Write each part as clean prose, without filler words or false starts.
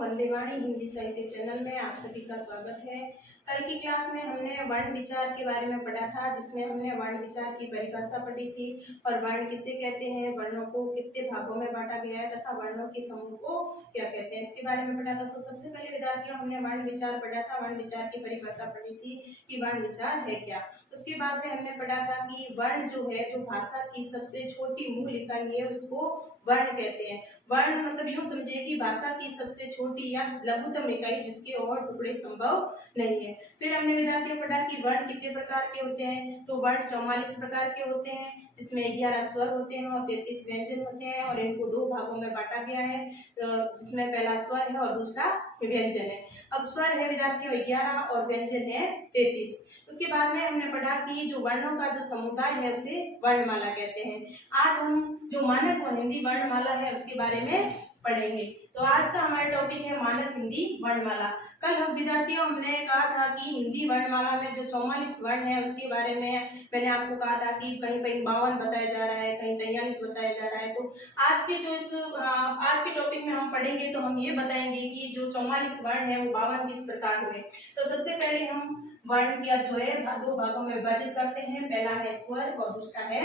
वंदेवाणी हिंदी साहित्य चैनल में आप सभी का स्वागत है। कल की क्लास में हमने वर्ण विचार के बारे में पढ़ा था, जिसमें हमने वर्ण विचार की परिभाषा पढ़ी थी और वर्ण किसे कहते हैं, वर्णों को कितने भागों में बांटा गया है तथा वर्णों के समूह को क्या कहते हैं, इसके बारे में पढ़ा था। तो सबसे पहले विद्यार्थियों हमने वर्ण विचार पढ़ा था, वर्ण विचार की परिभाषा पढ़ी थी कि वर्ण विचार है क्या। उसके बाद में हमने पढ़ा था कि वर्ण जो है, जो भाषा की सबसे छोटी मूल इकाई है, उसको वर्ण कहते हैं। वर्ण मतलब यूं समझिए कि भाषा की सबसे छोटी या लघुतम इकाई जिसके और टुकड़े संभव नहीं है। फिर हमने विद्यार्थियों पढ़ा कि वर्ण कितने प्रकार के होते हैं। तो वर्ण 44 प्रकार के होते हैं, जिसमें 11 स्वर होते हैं और 33 व्यंजन होते हैं और इनको दो भागों में बांटा गया है, जिसमें पहला स्वर है और दूसरा व्यंजन है। अब स्वर है विद्यार्थियों 11 और व्यंजन है 33। उसके बाद में हमने पढ़ा कि जो वर्णों का जो समुदाय है उसे वर्णमाला कहते हैं। आज हम जो मानक व हिंदी वर्णमाला है उसके बारे में पढ़ेंगे। तो आज का हमारा टॉपिक है मानक हिंदी वर्णमाला। कल हम विद्यार्थियों हमने कहा था कि हिंदी वर्णमाला में जो 44 वर्ण है उसके बारे में मैंने आपको कहा था कि कहीं कहीं 52 बताया जा रहा है, कहीं 43 बताया जा रहा है। तो आज के जो आज के टॉपिक में हम पढ़ेंगे तो हम ये बताएंगे कि जो 44 वर्ण है वो 52 किस प्रकार हुए। तो सबसे पहले हम वर्ण का जो है दो भागों में विभाजित करते हैं। पहला है स्वर और दूसरा है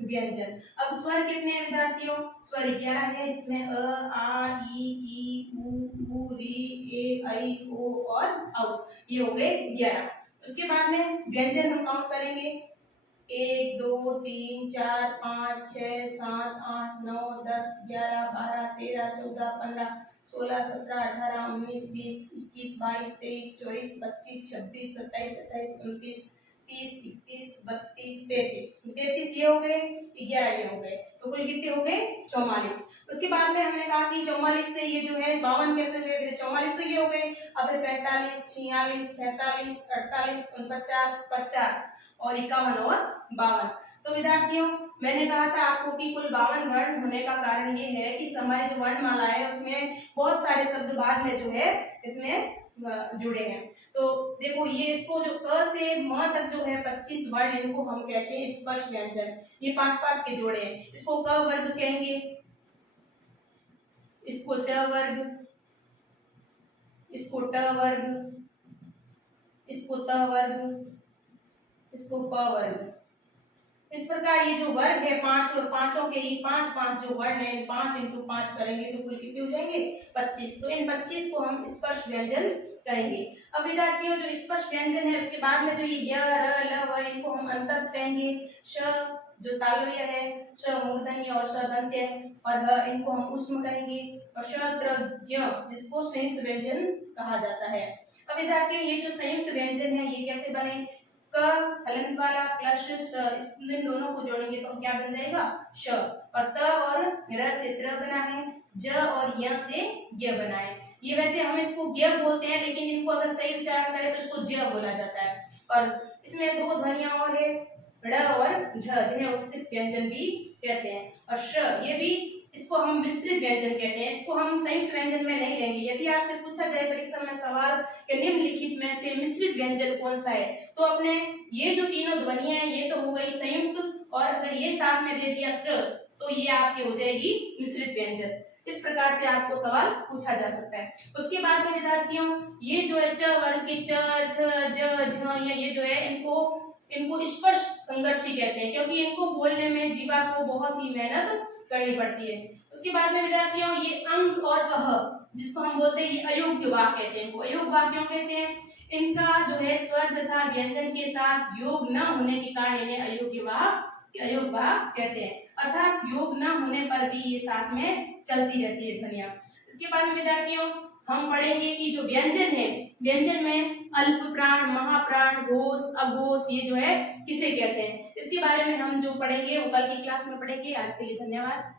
व्यंजन। अब स्वर कितने हैं विद्यार्थियों? स्वर 11 है, जिसमें अ, आ, ई, उ, री, ए, ऐ, ओ और औ, ये हो गए 11। उसके बाद में व्यंजन हम काउंट करेंगे 1 2 3 4 5 6 7 8 9 10 11 12 13 14 15 16 17 18 19 20 21 22 23 24 25 26 27 28 29 30 31 32 33 33 ये हो गए, 11 ये हो गए, तो कुल कितने हो गए 44। उसके बाद में हमने कहा कि 44 से ये जो है 52 कैसे हुए, फिर 44 तो ये हो गए, अब 45 46 47 48 49 50 और 51 और 52। तो विद्यार्थियों मैंने कहा था आपको कि कुल 52 वर्ण होने का कारण ये है कि हमारी जो वर्णमाला है उसमें बहुत सारे शब्द बाद में जो है इसमें जुड़े हैं। तो देखो ये इसको जो क से म तक जो है 25 वर्ण, इनको हम कहते हैं स्पर्श व्यंजन। ये 5-5 के जोड़े हैं। इसको क वर्ग कहेंगे, इसको च वर्ग, इसको ट वर्ग, इसको त वर्ग, इसको प वर्ग। इस प्रकार ये जो वर्ग है 5 और पांचों के ही 5-5 जो वर्ण है, 5 × 5 करेंगे तो कुल कितने हो जाएंगे 25। तो इन 25 को हम स्पर्श व्यंजन कहेंगे। अब विद्यार्थियों जो स्पर्श व्यंजन है उसके बाद में जो ये य र ल व इनको हम अंतस्थ कहेंगे। श जो तालव्य है, श मूर्धन्य और श दंत्य, और ह इनको हम ऊष्म कहेंगे, और श त्र ज्ञ जिसको संयुक्त व्यंजन कहा जाता है। अब विद्यार्थियों ये जो संयुक्त व्यंजन है ये कैसे बने? क हलंत वाला प्लस श, इन दोनों को जोड़ेंगे तो क्या बन जाएगा श, और त और र से त्र बना है, ज और य से य बना है। ये वैसे हम इसको य बोलते हैं, लेकिन इनको अगर सही उच्चारण करें तो इसको ज बोला जाता है। और इसमें दो ध्वनियां और है, ड़ और ढ, जिन्हें उपसित व्यंजन भी कहते हैं। और श ये भी, इसको हम मिश्रित व्यंजन कहते हैं। इसको हम संयुक्त व्यंजन में नहीं लेंगे। यदि आपसे पूछा जाए परीक्षा में सवाल कि निम्नलिखित में से मिश्रित व्यंजन कौन सा है, तो अपने ये जो तीनों ध्वनियां हैं ये तो हो गई संयुक्त, और अगर ये साथ में दे दिया स तो ये आपकी हो जाएगी मिश्रित व्यंजन। इस प्रकार से आपको सवाल पूछा जा सकता है। उसके बाद में विद्यार्थियों ये जो है च वर्ग के च, छ, ज, झ, ये जो है इनको स्पर्श संघर्षी कहते हैं, क्योंकि इनको बोलने में जीवा को बहुत ही मेहनत करनी पड़ती है। उसके बाद में विद्यार्थियों ये अंग और अह, जिसको हम बोलते हैं ये अयोग्य वाक्य कहते हैं। अयोग्य वाक्य क्यों कहते हैं? इनका जो है स्वर तथा व्यंजन के साथ योग न होने के कारण इन्हें अयोग्य वाक्य कहते हैं, अर्थात योग न होने पर भी ये साथ में चलती रहती है ध्वनियां। इसके बाद में विद्यार्थियों हम पढ़ेंगे कि जो व्यंजन है, व्यंजन में अल्प प्राण, महाप्राण, घोष, अघोष ये जो है किसे कहते हैं, इसके बारे में हम जो पढ़ेंगे वो कल की क्लास में पढ़ेंगे। आज के लिए धन्यवाद।